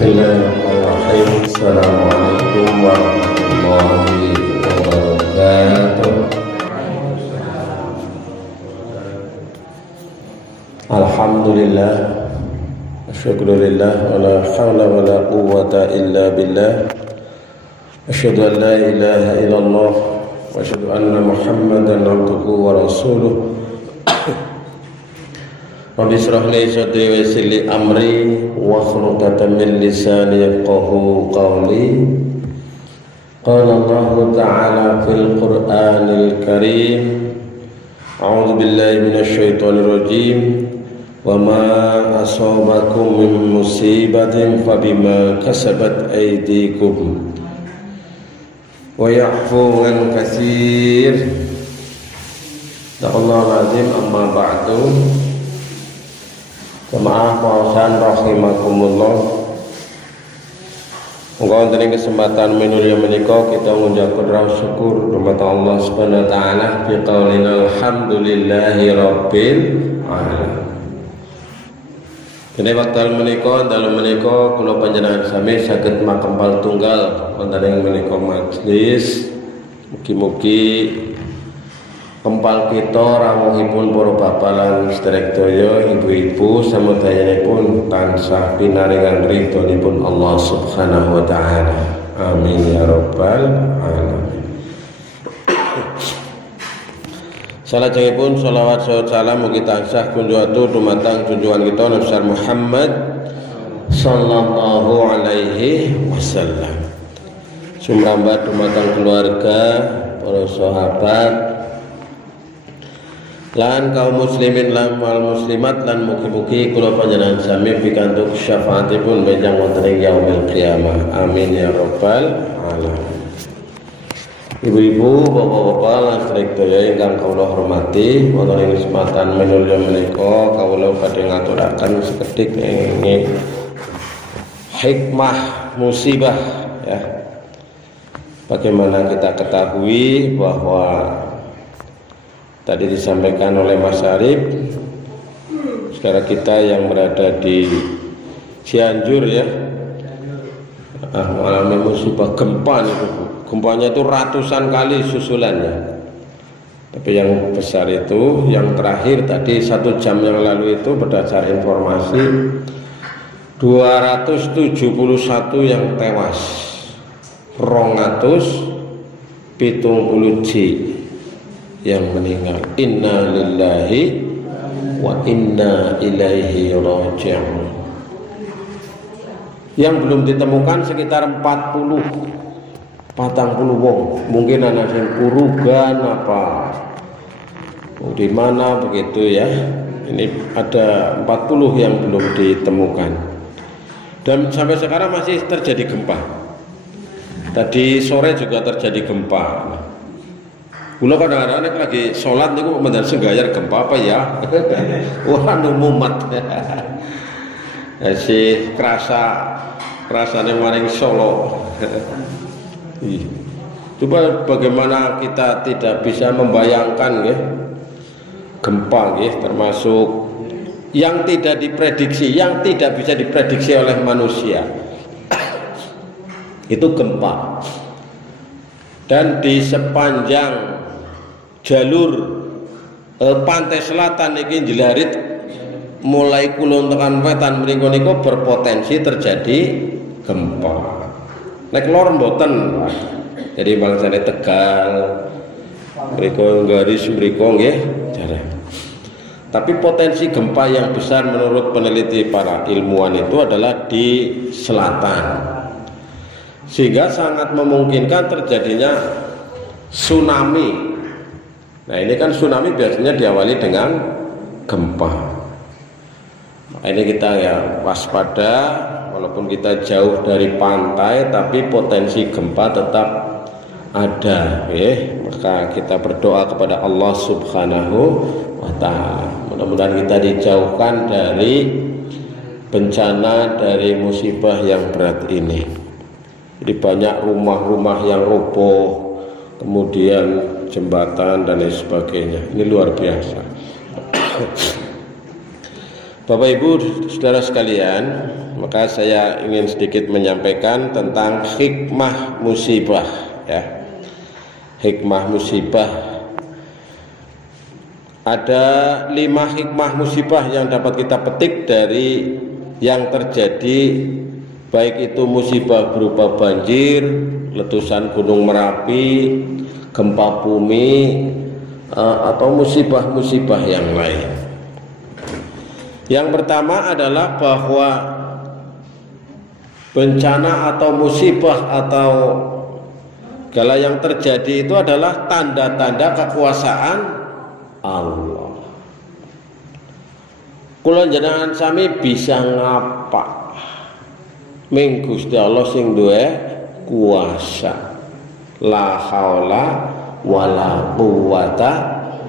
Bismillahirrahmanirrahim. Assalamualaikum warahmatullahi wabarakatuh. Alhamdulillah, asyhadulillah, wala hawla wala quwwata illa billah. Asyhadu an la ilaha illallah wa asyhadu anna Muhammadan abduhu wa rasuluh. Rabbi shrah li sadri wa yassir li amri wahlul 'uqdatam min lisani yafqahu qawli. Qala Allah ta'ala fil Qur'anil Karim. A'udzu billahi minasy syaithanir rajim. Wa ma asabakum min musibatin fabima kasabat aydikum wa ya'fu 'an katsir. Allahu azim, amma ba'du. Jemaah kawasan rahimakumullah. Moga wonten ing kesempatan menulya menika kita ngucapkeun rasa syukur dumateng Allah Subhanahu wa taala bi qaulina alhamdulillahi rabbil alamin. Dene wekdal menika dalu menika kula panjenengan sami saged makempal tunggal wonten ing menika majelis. Mugi-mugi kempal kita rawuhipun para bapak lan sedherek daya, ibu-ibu samudayanipun tansah pinaringan ridhonipun Allah Subhanahu wa taala. Amin ya rabbal alamin. Salajengipun shalawat salam mugi tansah kunjuatu dumateng junjungan kita Nabi Muhammad sallallahu alaihi wasallam. Sumrambat dumateng keluarga, para sahabat lan kaum muslimin lan wal muslimat lan mugi-mugi kula panjenengan sami pikantuk syafaatipun benjang wonten ing yaumil qiyamah. Amin ya rabbal alamin. Ibu-ibu, bapak-bapak lan sedherek daya ingkang kawula hormati, wonten ing kesempatan menulya menika kawula badhe ngaturaken sekedhik ing hikmah musibah ya. Bagaimana kita ketahui bahwa tadi disampaikan oleh Mas Arif, sekarang kita yang berada di Cianjur ya, mengalami musibah gempa itu. Gempanya itu ratusan kali susulannya. Tapi yang besar itu, yang terakhir tadi 1 jam yang lalu itu berdasar informasi 271 yang tewas, 270 yang meninggal. Inna lillahi wa inna ilaihi raji'un. Yang belum ditemukan sekitar 40 wong, mungkin anak yang kurugan apa di mana begitu ya. Ini ada 40 yang belum ditemukan dan sampai sekarang masih terjadi gempa. Tadi sore juga terjadi gempa. Kula kadang-kadang lagi sholat niku mendan senggayar gempa apa ya? Wah mumet. Si kerasane maring Solo. Coba bagaimana kita tidak bisa membayangkan ya, gempa ya, termasuk yang tidak diprediksi, yang tidak bisa diprediksi oleh manusia. Itu gempa. Dan di sepanjang jalur pantai selatan iki jelarit mulai kulon tekan wetan mriku niku berpotensi terjadi gempa. Nek lor mboten. Jadi bangsane Tegal mriku garis mriku nggih jarang. Tapi potensi gempa yang besar menurut peneliti para ilmuwan itu adalah di selatan. Sehingga sangat memungkinkan terjadinya tsunami. Nah ini kan tsunami biasanya diawali dengan gempa. Nah, ini kita ya waspada, walaupun kita jauh dari pantai tapi potensi gempa tetap ada ya. Maka kita berdoa kepada Allah Subhanahu wa ta'ala, mudah-mudahan kita dijauhkan dari bencana, dari musibah yang berat ini. Jadi banyak rumah-rumah yang roboh, kemudian jembatan dan lain sebagainya. Ini luar biasa. Bapak Ibu saudara sekalian, maka saya ingin sedikit menyampaikan tentang hikmah musibah ya. Hikmah musibah. Ada 5 hikmah musibah yang dapat kita petik dari yang terjadi, baik itu musibah berupa banjir, letusan gunung Merapi, gempa bumi, atau musibah-musibah yang lain. Yang pertama adalah bahwa bencana atau musibah atau segala yang terjadi itu adalah tanda-tanda kekuasaan Allah. Kula jenengan sami bisa ngapa ming Gusti Allah sing duwe kuasa. La haula wala quwata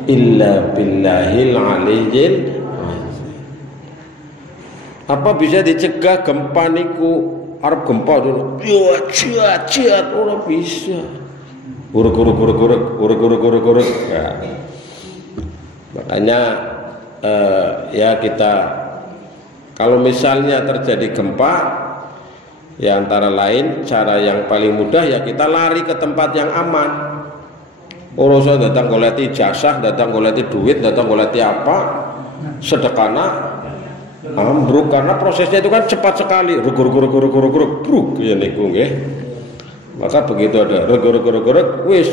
illa billahil aliyyil. Apa bisa dicegah gempa niku? Arep gempa dulu. Ya ciat ora bisa. Uruk. Ya. Makanya ya kita kalau misalnya terjadi gempa, ya antara lain cara yang paling mudah ya kita lari ke tempat yang aman. Urusan datang goleti ijazah, datang goleti duit, datang goleti apa, sedekana ambruk, karena prosesnya itu kan cepat sekali. Ruk ya niku nggih. Maka begitu ada ruk wis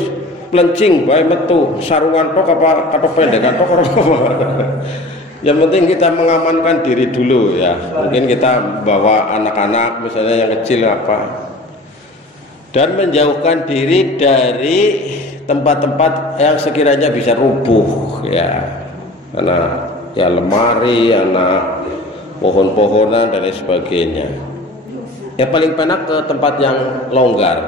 plencing bae metu sarungan tok apa katok pendekan tok ora apa. Yang penting kita mengamankan diri dulu ya. Mungkin kita bawa anak-anak misalnya yang kecil apa, dan menjauhkan diri dari tempat-tempat yang sekiranya bisa rubuh ya. Karena ya lemari, anak pohon-pohonan dan lain sebagainya. Ya paling penak ke tempat yang longgar.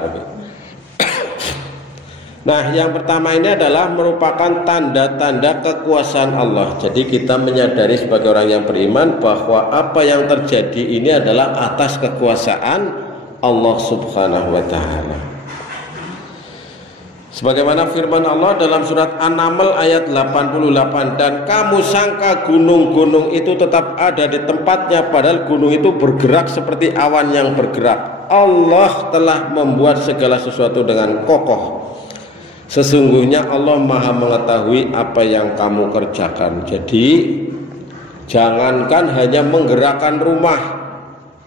Nah, yang pertama ini adalah merupakan tanda-tanda kekuasaan Allah. Jadi kita menyadari sebagai orang yang beriman bahwa apa yang terjadi ini adalah atas kekuasaan Allah Subhanahu wa taala. Sebagaimana firman Allah dalam surat An-Naml ayat 88, dan kamu sangka gunung-gunung itu tetap ada di tempatnya padahal gunung itu bergerak seperti awan yang bergerak. Allah telah membuat segala sesuatu dengan kokoh. Sesungguhnya Allah Maha mengetahui apa yang kamu kerjakan. Jadi jangankan hanya menggerakkan rumah,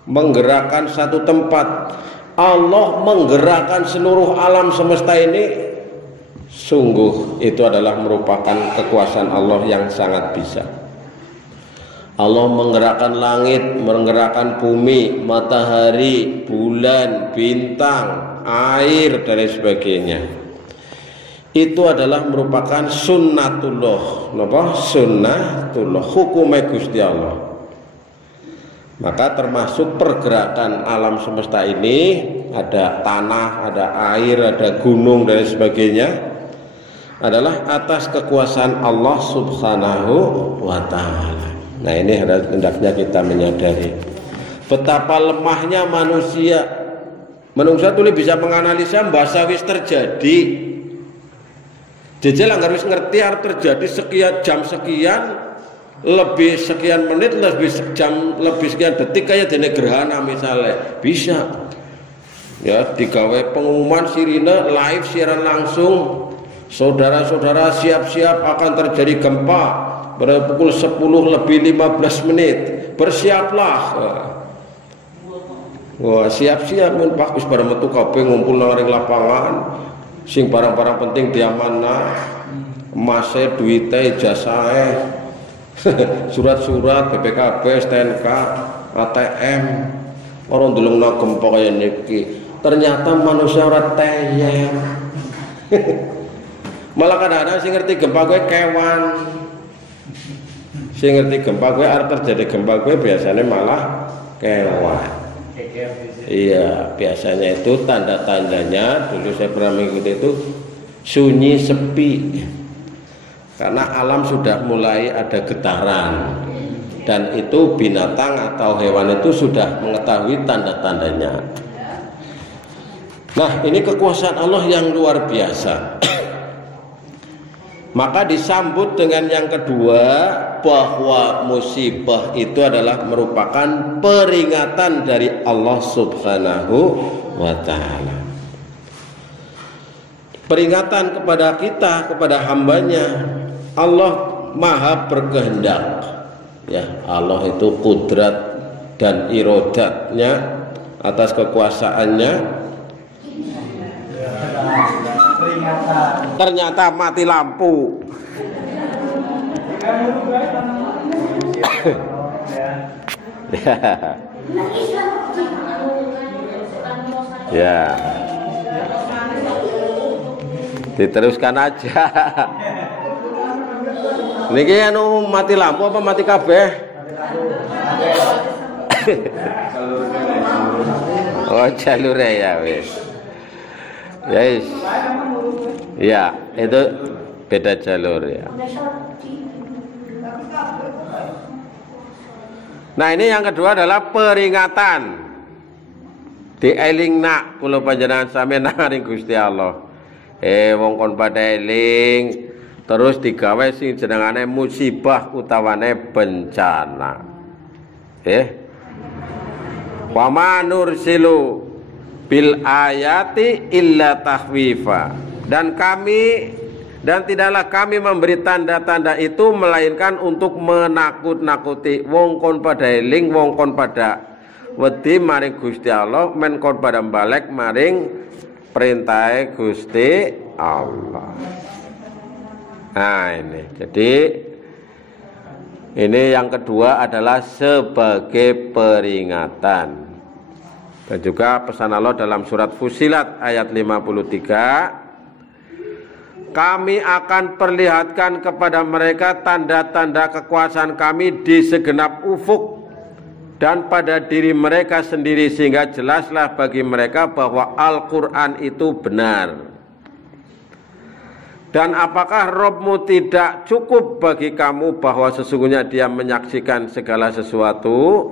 menggerakkan satu tempat, Allah menggerakkan seluruh alam semesta ini. Sungguh itu adalah merupakan kekuasaan Allah yang sangat bisa. Allah menggerakkan langit, menggerakkan bumi, matahari, bulan, bintang, air dan lain sebagainya. Itu adalah merupakan sunnatullah. Napa? Sunnatullah, hukumnya Gusti Allah. Maka termasuk pergerakan alam semesta ini, ada tanah, ada air, ada gunung dan lain sebagainya, adalah atas kekuasaan Allah Subhanahu wa taala. Nah, ini hendaknya kita menyadari betapa lemahnya manusia. Manusia tuh bisa menganalisa bahasa wis terjadi. Jajal anggar wis ngerti arep terjadi sekian jam sekian, lebih sekian menit, lebih jam, lebih sekian detik kayak dene gerhana misalnya. Bisa. Ya, digawe pengumuman sirine live siaran langsung. Saudara-saudara siap-siap akan terjadi gempa pada pukul 10 lebih 15 menit. Bersiaplah. Wah, siap-siap mun Pak wis bareng metu kabeh ngumpul nang lapangan. Sing barang-barang penting diamanah. Emase, duite, ijazahe, surat-surat BPKB, STNK, ATM. Orang ndelengna gempa kaya niki. Ternyata manusia ora teyel. Malah kadang-kadang sing ngerti gempa gue kewan. Sing ngerti gempa gue arep terjadi gempa gue biasanya malah kewan. Iya, biasanya itu tanda-tandanya dulu saya pernah mengikuti itu sunyi sepi. Karena alam sudah mulai ada getaran. Dan itu binatang atau hewan itu sudah mengetahui tanda-tandanya. Nah, ini kekuasaan Allah yang luar biasa. Maka disambut dengan yang kedua, bahwa musibah itu adalah merupakan peringatan dari Allah Subhanahu wa ta'ala. Peringatan kepada kita, kepada hambanya. Allah maha berkehendak, ya, Allah itu kudrat dan irodatnya atas kekuasaannya. Ternyata mati lampu. Ya, diteruskan aja. Niki anu mati lampu apa mati kabeh? Oh, jalure ya wis. Yes. Ya, itu beda jalur ya. Nah, ini yang kedua adalah peringatan. Dielingna kula panjenengan sampeyan nang Gusti Allah. Wong kon padha eling terus digawe sing jenengane musibah utawane bencana. Wa ma nursilu bil ayati illa tahwifa, dan tidaklah kami memberi tanda-tanda itu melainkan untuk menakut-nakuti wong kon pada eling, wong kon pada wedi maring Gusti Allah, men kon pada balik maring perintahe Gusti Allah. Nah, ini jadi ini yang kedua adalah sebagai peringatan. Dan juga pesan Allah dalam surat Fussilat ayat 53, kami akan perlihatkan kepada mereka tanda-tanda kekuasaan kami di segenap ufuk dan pada diri mereka sendiri, sehingga jelaslah bagi mereka bahwa Al-Quran itu benar. Dan apakah Rabbmu tidak cukup bagi kamu bahwa sesungguhnya Dia menyaksikan segala sesuatu?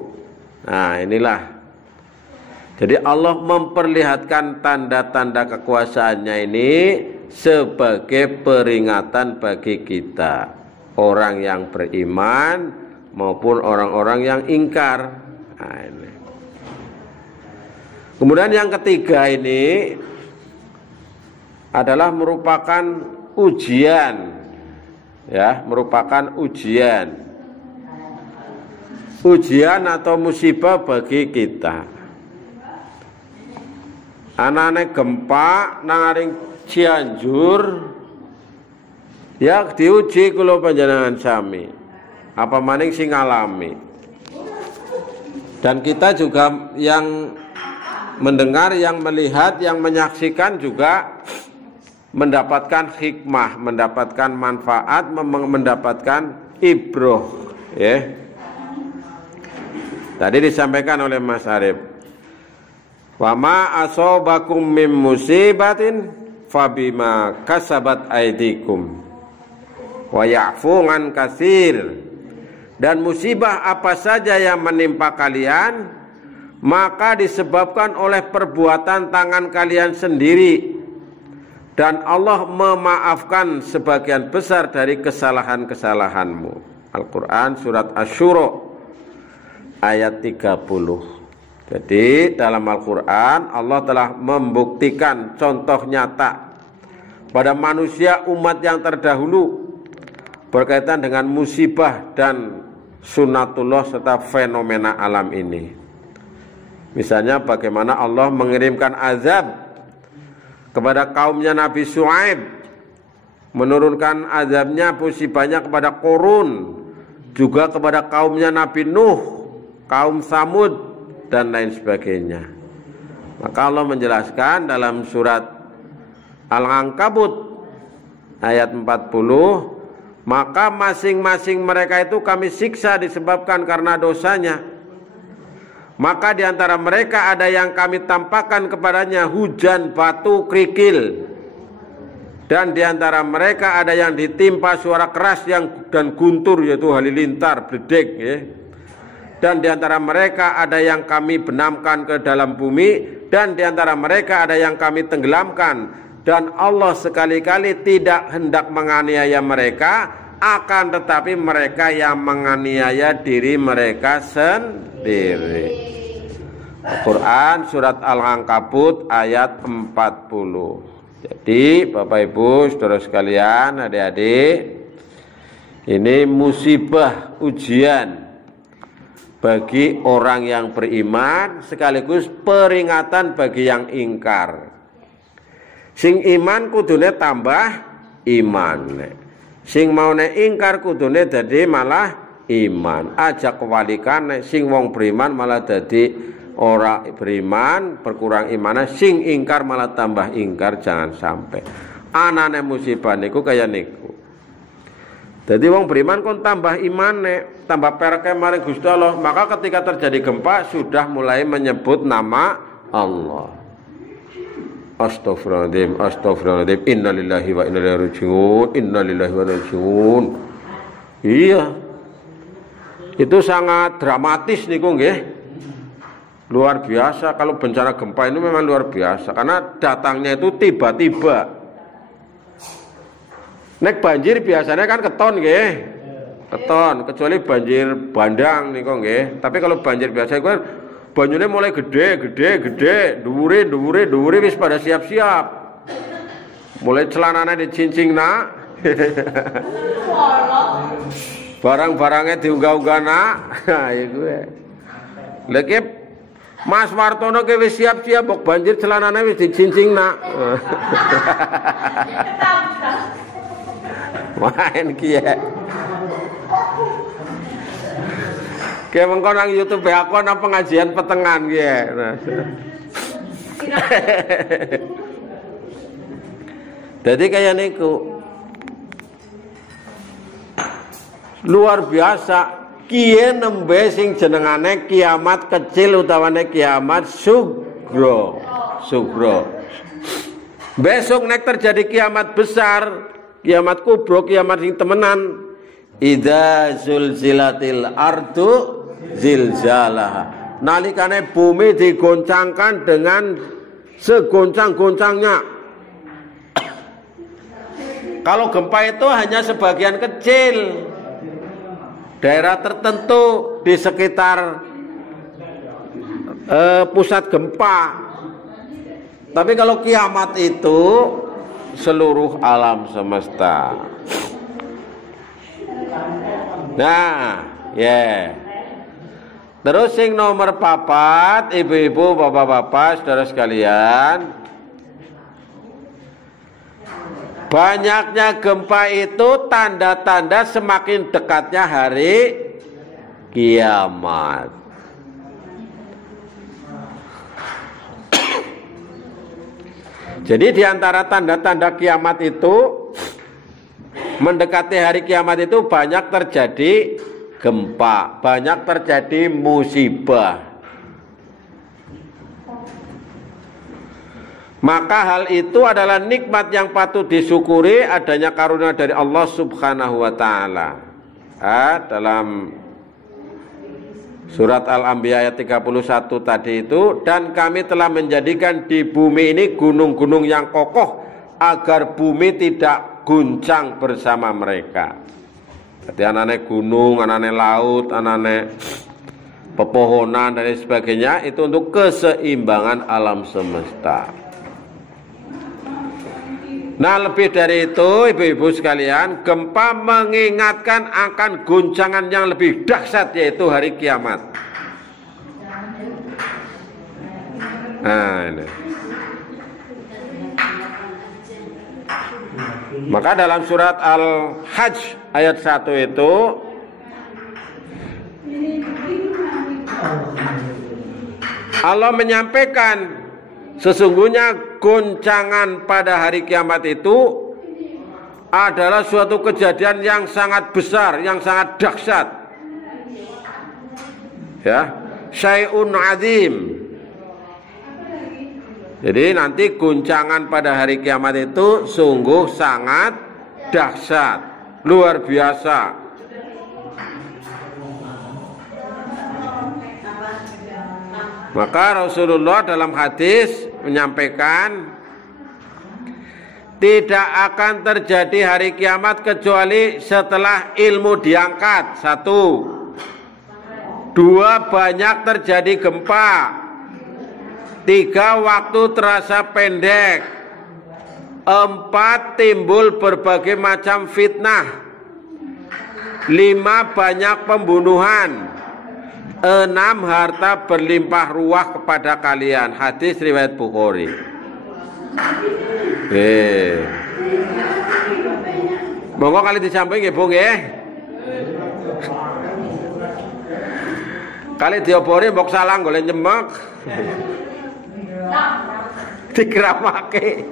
Nah, inilah. Jadi Allah memperlihatkan tanda-tanda kekuasaannya ini sebagai peringatan bagi kita, orang yang beriman maupun orang-orang yang ingkar. Nah, ini. Kemudian yang ketiga ini adalah merupakan ujian, ya, merupakan ujian atau musibah bagi kita. Anane gempa nang Cianjur ya diuji kula panjenengan sami, apa maning sing ngalami. Dan kita juga yang mendengar, yang melihat, yang menyaksikan juga mendapatkan hikmah, mendapatkan manfaat, mendapatkan ibroh, ya. Tadi disampaikan oleh Mas Arif, wa ma asobakum mim musibatin fabima kasabat aidikum wa ya'fu an katsir, dan musibah apa saja yang menimpa kalian maka disebabkan oleh perbuatan tangan kalian sendiri, dan Allah memaafkan sebagian besar dari kesalahan-kesalahanmu. Al-Quran surat Asy-Syura ayat 30. Jadi dalam Al-Quran Allah telah membuktikan contoh nyata pada manusia umat yang terdahulu berkaitan dengan musibah dan sunatullah serta fenomena alam ini. Misalnya bagaimana Allah mengirimkan azab kepada kaumnya Nabi Syuaib, menurunkan azabnya, musibahnya kepada Qorun, juga kepada kaumnya Nabi Nuh, kaum Samud, dan lain sebagainya. Maka Allah menjelaskan dalam surat Al-Ankabut ayat 40, maka masing-masing mereka itu kami siksa disebabkan karena dosanya. Maka di antara mereka ada yang kami tampakkan kepadanya hujan batu kerikil, dan di antara mereka ada yang ditimpa suara keras dan guntur, yaitu halilintar, bledek, ya. Dan di antara mereka ada yang kami benamkan ke dalam bumi, dan di antara mereka ada yang kami tenggelamkan, dan Allah sekali-kali tidak hendak menganiaya mereka, akan tetapi mereka yang menganiaya diri mereka sendiri. Al-Quran surat Al-Ankabut ayat 40. Jadi Bapak Ibu saudara sekalian, adik-adik, ini musibah ujian bagi orang yang beriman, sekaligus peringatan bagi yang ingkar. Sing iman kudune tambah iman, sing maune ingkar kudune dadi malah iman. Aja kewalikan, sing wong beriman malah dadi ora beriman, berkurang imannya, sing ingkar malah tambah ingkar. Jangan sampai anane musibah niku kaya niku. Jadi wong beriman kon tambah imane, tambah perke maring Gusti Allah, maka ketika terjadi gempa sudah mulai menyebut nama Allah. Astagfirullahaladzim, astagfirullahaladzim, innalillahi wa inna ilaihi raji'un, innalillahi wa inna ilaihi raji'un. Iya, itu sangat dramatis niku nggih. Luar biasa. Kalau bencana gempa ini memang luar biasa, karena datangnya itu tiba-tiba. Nek banjir biasanya kan keton nggih. Keton, kecuali banjir bandang niku nggih. Tapi kalau banjir biasa itu kan banyune mulai gede, dhuwure wis pada siap-siap. Mulai celanane dicincing nak. Barang-barangnya diunggah-unggah nak. Nah, iku. Lagi Mas Martono ke wis siap-siap bok banjir celanane wis dicincing nak. Main kiye. Kayak mengko nang YouTube aku nang pengajian petengan kiye. Jadi kayak niku. Luar biasa. Kiye nembe sing jenengane kiamat kecil utawane kiamat sugro. Besok nek terjadi kiamat besar, kiamat kubro, kiamat sing temenan, idza zulzilatil ardu zilzalaha. Nalikane bumi digoncangkan dengan segoncang-goncangnya. Kalau gempa itu hanya sebagian kecil, daerah tertentu di sekitar pusat gempa. Tapi kalau kiamat itu seluruh alam semesta. Nah, ya. Terus sing nomor 4, ibu-ibu, bapak-bapak, saudara sekalian, banyaknya gempa itu tanda-tanda semakin dekatnya hari kiamat. Jadi di antara tanda-tanda kiamat itu, mendekati hari kiamat itu banyak terjadi gempa, banyak terjadi musibah. Maka hal itu adalah nikmat yang patut disyukuri, adanya karunia dari Allah Subhanahu wa taala. Dalam surat Al-Anbiya ayat 31 tadi itu, dan kami telah menjadikan di bumi ini gunung-gunung yang kokoh agar bumi tidak guncang bersama mereka. Jadi anane gunung, anane laut, anane pepohonan dan sebagainya itu untuk keseimbangan alam semesta. Nah, lebih dari itu, ibu-ibu sekalian, gempa mengingatkan akan guncangan yang lebih dahsyat, yaitu hari kiamat. Nah, ini. Maka dalam surat Al-Hajj ayat 1 itu, Allah menyampaikan sesungguhnya goncangan pada hari kiamat itu adalah suatu kejadian yang sangat besar, yang sangat dahsyat. Ya, syai'un azim. Jadi nanti goncangan pada hari kiamat itu sungguh sangat dahsyat, luar biasa. Maka Rasulullah dalam hadis menyampaikan, tidak akan terjadi hari kiamat kecuali setelah ilmu diangkat. 1. 2. Banyak terjadi gempa. 3. Waktu terasa pendek. 4. Timbul berbagai macam fitnah. 5. Banyak pembunuhan. 6. Harta berlimpah ruah kepada kalian. Hadis riwayat Bukhari. Monggo kali disampaikan nggih, Bu nggih. Kali diopori mbok salah golek nyemek. Dikramake.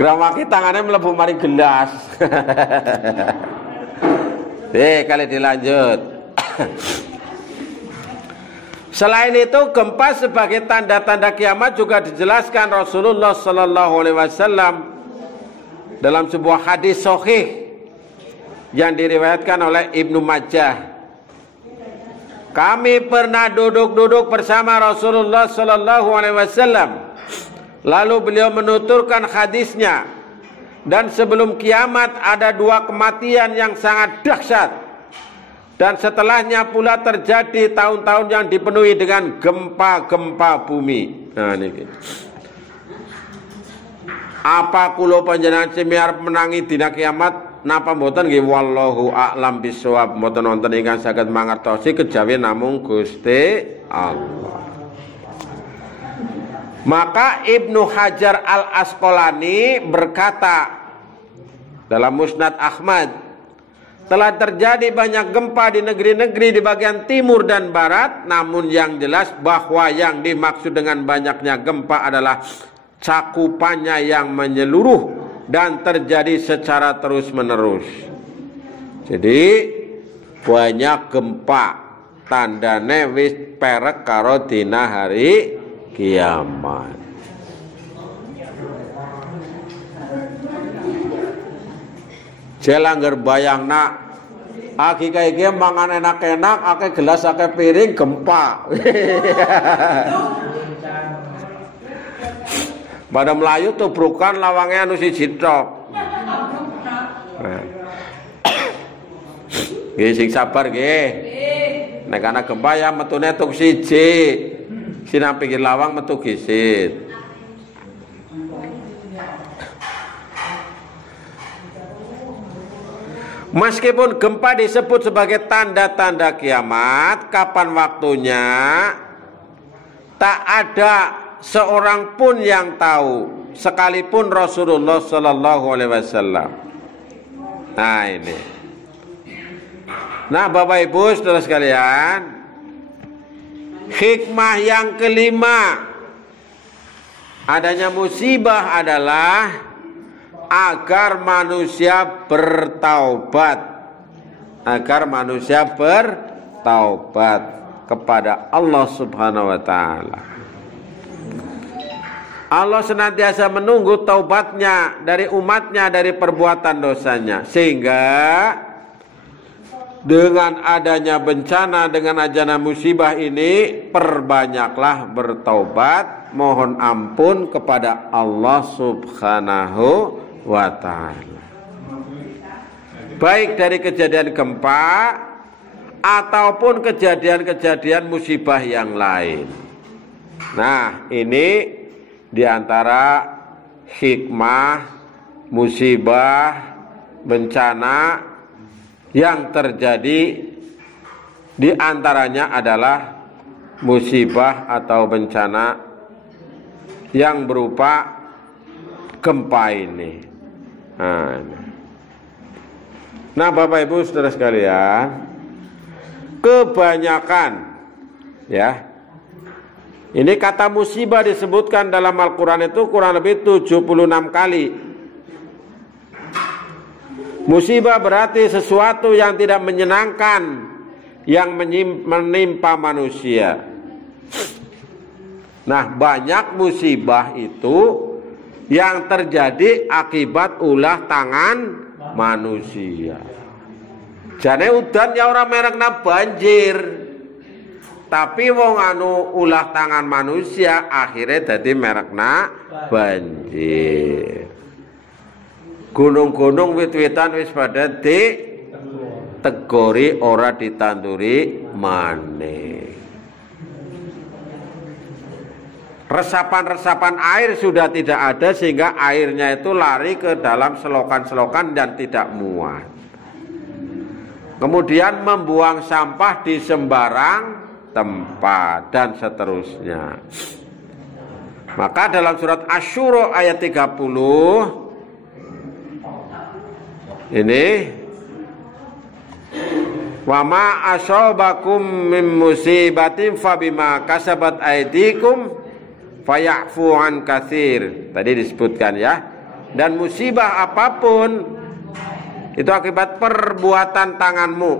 Gramaki tangannya melebu mari gelas. Kali dilanjut. Selain itu, gempa sebagai tanda-tanda kiamat juga dijelaskan Rasulullah Sallallahu Alaihi Wasallam dalam sebuah hadis sahih yang diriwayatkan oleh Ibnu Majah. Kami pernah duduk-duduk bersama Rasulullah Sallallahu Alaihi Wasallam. Lalu beliau menuturkan hadisnya, dan sebelum kiamat ada 2 kematian yang sangat dahsyat, dan setelahnya pula terjadi tahun-tahun yang dipenuhi dengan gempa-gempa bumi. Nah ini. Apa kula panjenengan semiar menangi dina kiamat napa mboten nggih, wallahu a'lam bishawab. Mboten wonten ingkang saged mangertosi kejawi namung Gusti Allah. Maka Ibnu Hajar Al-Asqalani berkata dalam Musnad Ahmad, telah terjadi banyak gempa di negeri-negeri di bagian timur dan barat, namun yang jelas bahwa yang dimaksud dengan banyaknya gempa adalah cakupannya yang menyeluruh dan terjadi secara terus-menerus. Jadi banyak gempa tandane wis perek karo dina hari kiamat. Jelangger bayang nak aki kayak gini mangan enak-enak, ake gelas ake piring gempa. Pada Melayu tubrukan lawangnya anu siji tok. Nggih sing sabar nggih. Nek ana gempa ya metune tuk siji. Sinang pinggir lawang metu gisit. Meskipun gempa disebut sebagai tanda-tanda kiamat, kapan waktunya tak ada seorang pun yang tahu, sekalipun Rasulullah Sallallahu Alaihi Wasallam. Nah ini. Nah Bapak Ibu saudara sekalian, hikmah yang kelima adanya musibah adalah agar manusia bertaubat, agar manusia bertaubat kepada Allah Subhanahu wa taala. Allah senantiasa menunggu taubatnya dari umatnya dari perbuatan dosanya, sehingga dengan adanya bencana, dengan adanya musibah ini, perbanyaklah bertaubat, mohon ampun kepada Allah Subhanahu wa ta'ala. Baik dari kejadian gempa ataupun kejadian-kejadian musibah yang lain. Nah, ini diantara hikmah musibah bencana yang terjadi, di antaranya adalah musibah atau bencana yang berupa gempa ini. Nah Bapak Ibu saudara sekalian, kebanyakan ya, ini kata musibah disebutkan dalam Al-Quran itu kurang lebih 76 kali. Musibah berarti sesuatu yang tidak menyenangkan yang menimpa manusia. Nah, banyak musibah itu yang terjadi akibat ulah tangan manusia. Jane udan ya ora merekna banjir. tapi wong anu ulah tangan manusia akhirnya dadi merekna banjir. Gunung-gunung wit-witan wis pada tegori ora ditanduri maneh. Resapan-resapan air sudah tidak ada sehingga airnya itu lari ke dalam selokan-selokan dan tidak muat. Kemudian membuang sampah di sembarang tempat dan seterusnya. Maka dalam surat Asy-Syura ayat 30 ini, wa ma asabakum min musibatin fabima kasabat aydikum fayafu an katsir. Tadi disebutkan ya. Dan musibah apapun itu akibat perbuatan tanganmu,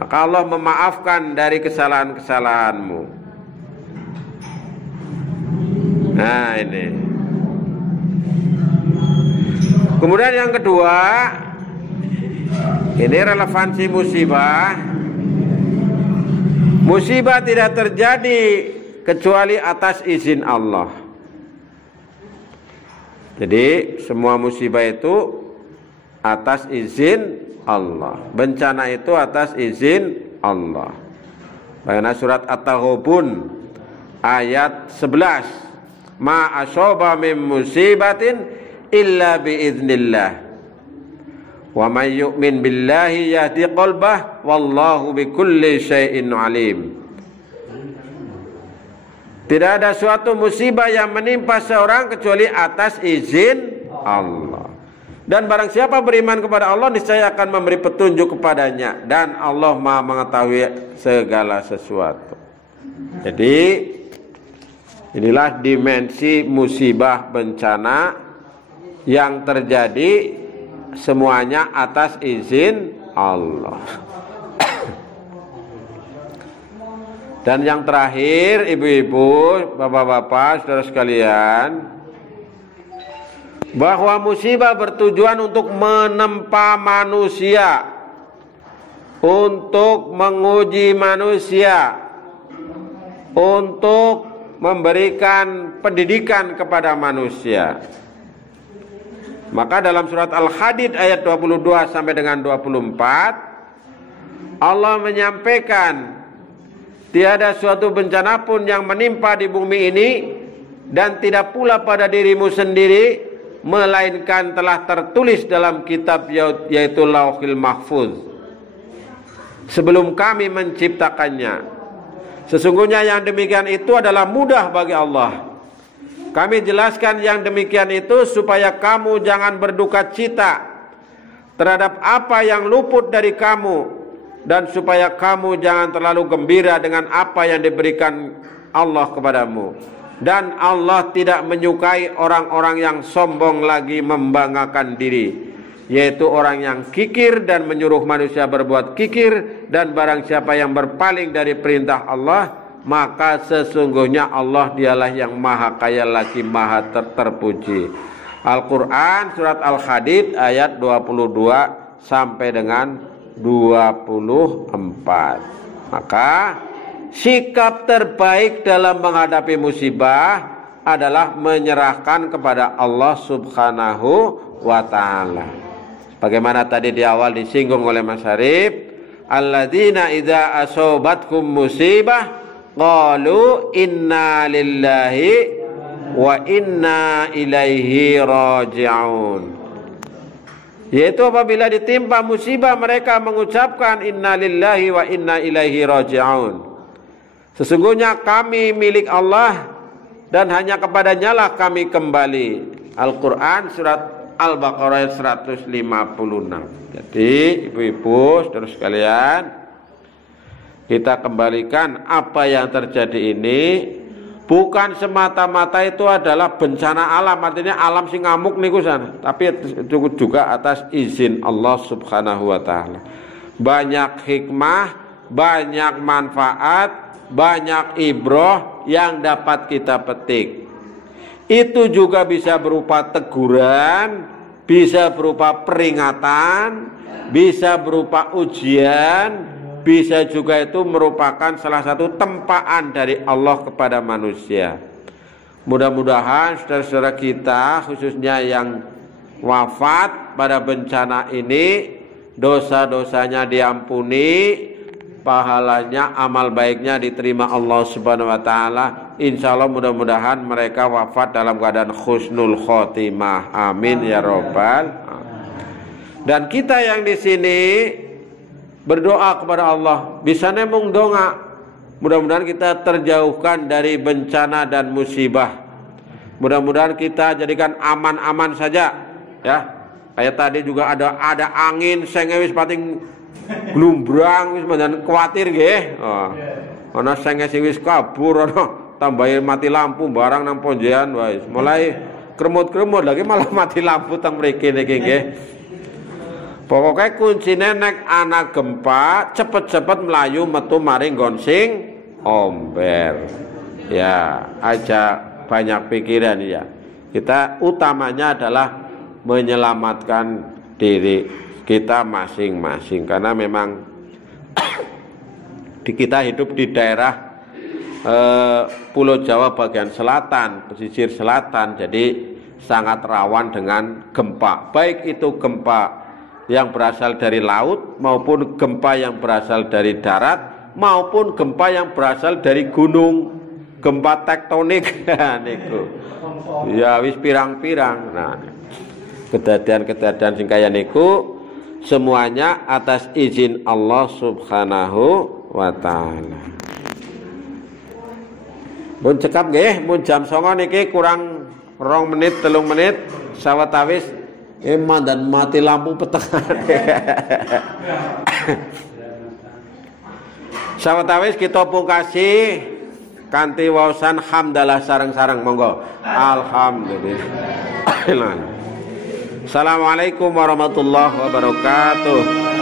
maka Allah memaafkan dari kesalahan-kesalahanmu. Nah ini. Kemudian yang kedua, ini relevansi musibah. Musibah tidak terjadi kecuali atas izin Allah. Jadi semua musibah itu atas izin Allah. Bencana itu atas izin Allah. Bagaimana surat At-Taghabun ayat 11. Ma asaba min musibatin illa biiznillah. Wa may yu'min billahi yahdi qalbah wallahu bikulli syai'in alim. Tidak ada suatu musibah yang menimpa seorang kecuali atas izin Allah. Dan barang siapa beriman kepada Allah, niscaya akan memberi petunjuk kepadanya. Dan Allah Maha mengetahui segala sesuatu. Jadi inilah dimensi musibah bencana yang terjadi semuanya atas izin Allah. Dan yang terakhir, ibu-ibu, bapak-bapak, saudara sekalian, bahwa musibah bertujuan untuk menempa manusia, untuk menguji manusia, untuk memberikan pendidikan kepada manusia. Maka dalam surat Al-Hadid ayat 22 sampai dengan 24, Allah menyampaikan tiada suatu bencana pun yang menimpa di bumi ini dan tidak pula pada dirimu sendiri, melainkan telah tertulis dalam kitab yaitu Lauhil Mahfuz sebelum kami menciptakannya. Sesungguhnya yang demikian itu adalah mudah bagi Allah. Kami jelaskan yang demikian itu supaya kamu jangan berduka cita terhadap apa yang luput dari kamu, dan supaya kamu jangan terlalu gembira dengan apa yang diberikan Allah kepadamu. Dan Allah tidak menyukai orang-orang yang sombong lagi membanggakan diri, yaitu orang yang kikir dan menyuruh manusia berbuat kikir. Dan barang siapa yang berpaling dari perintah Allah, maka sesungguhnya Allah dialah yang maha kaya lagi maha terpuji. Al-Quran surat Al-Hadid ayat 22 sampai dengan 24. Maka sikap terbaik dalam menghadapi musibah adalah menyerahkan kepada Allah Subhanahu wa ta'ala. Bagaimana tadi di awal disinggung oleh Mas Harif, alladzina idza asobatkum musibah qalu inna lillahi wa inna ilaihi raji'un. Yaitu apabila ditimpa musibah mereka mengucapkan inna lillahi wa inna ilaihi raji'un. Sesungguhnya kami milik Allah dan hanya kepadanya lah kami kembali. Al-Quran surat Al-Baqarah 156. Jadi ibu-ibu saudara sekalian, kita kembalikan apa yang terjadi ini bukan semata-mata itu adalah bencana alam, artinya alam sing ngamuk niku sana, tapi itu juga atas izin Allah Subhanahu wa taala. Banyak hikmah, banyak manfaat, banyak ibroh yang dapat kita petik. Itu juga bisa berupa teguran, bisa berupa peringatan, bisa berupa ujian, bisa juga itu merupakan salah satu tempaan dari Allah kepada manusia. Mudah-mudahan saudara-saudara kita khususnya yang wafat pada bencana ini dosa-dosanya diampuni, pahalanya amal baiknya diterima Allah Subhanahu wa taala. Insyaallah mudah-mudahan mereka wafat dalam keadaan husnul khotimah. Amin ya robbal. Dan kita yang di sini berdoa kepada Allah, bisa nemung doa. Mudah-mudahan kita terjauhkan dari bencana dan musibah. Mudah-mudahan kita jadikan aman-aman saja, ya. Kayak tadi juga ada angin senge wis pating glumbrang wis mandan kuwatir nggih. Ana senge sing wis kabur ana tambahin mati lampu barang nang ponjean wis. Mulai kremut-kremut lagi malah mati lampu teng mriki niki nggih. Pokoknya kuncinya nek ana gempa cepet-cepet melayu metu maring gonsing omber. Ya, aja banyak pikiran ya. Kita utamanya adalah menyelamatkan diri kita masing-masing, karena memang kita hidup di daerah Pulau Jawa bagian selatan, pesisir selatan, jadi sangat rawan dengan gempa, baik itu gempa yang berasal dari laut maupun gempa yang berasal dari darat maupun gempa yang berasal dari gunung, gempa tektonik niku. Ya wis pirang-pirang. Nah, kejadian-kejadian sing kaya niku semuanya atas izin Allah Subhanahu wa taala. Mun cekap nggih, mun jam 09.00 niki kurang 2 menit 3 menit sawetawis dan mati lampu petengan. Sawetawis kita pungkasi kanthi waosan hamdalah sareng-sareng monggo. Alhamdulillah. Assalamualaikum warahmatullahi wabarakatuh.